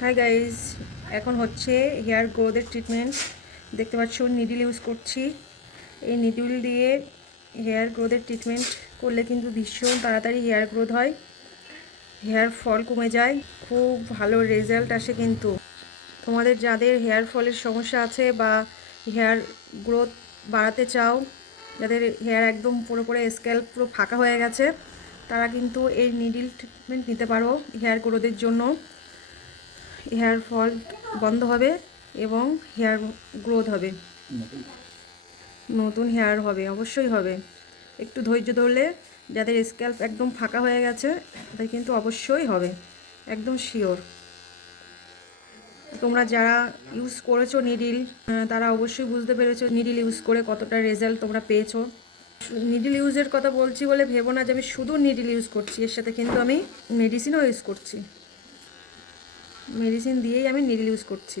Hi guys, এখন হচ্ছে hair গ্রোথের ট্রিটমেন্ট। দেখতে পাচ্ছ নিডিল ইউজ করছি। এই নিডিল দিয়ে হেয়ার গ্রোথের ট্রিটমেন্ট করলে কিন্তু ভীষণ তাড়াতাড়ি হেয়ার গ্রোথ হয়, হেয়ার ফল কমে যায়, খুব ভালো রেজাল্ট আসে। কিন্তু তোমাদের যাদের হেয়ার ফলের সমস্যা আছে বা হেয়ার গ্রোথ বাড়াতে চাও, যাদের হেয়ার একদম পুরোপুরি স্ক্যাল্প পুরো ফাঁকা হয়ে গেছে, তারা কিন্তু এই নিডিল ট্রিটমেন্ট নিতে পারো। হেয়ার গ্রোথের জন্য হেয়ার ফল বন্ধ হবে এবং হেয়ার গ্রোথ হবে, নতুন হেয়ার হবে, অবশ্যই হবে। একটু ধৈর্য ধরলে যাদের স্ক্যাল্প একদম ফাঁকা হয়ে গেছে তাদের কিন্তু অবশ্যই হবে, একদম শিওর। তোমরা যারা ইউজ করেছো নিডিল, তারা অবশ্যই বুঝতে পেরেছো নিডিল ইউজ করে কতটা রেজাল্ট তোমরা পেয়েছো। নিডিল ইউজের কথা বলছি বলে ভেবো না যে আমি শুধু নিডিল ইউজ করছি, এর সাথে কিন্তু আমি মেডিসিনও ইউজ করছি, মেডিসিন দিয়েই আমি নিডিল ইউজ করছি।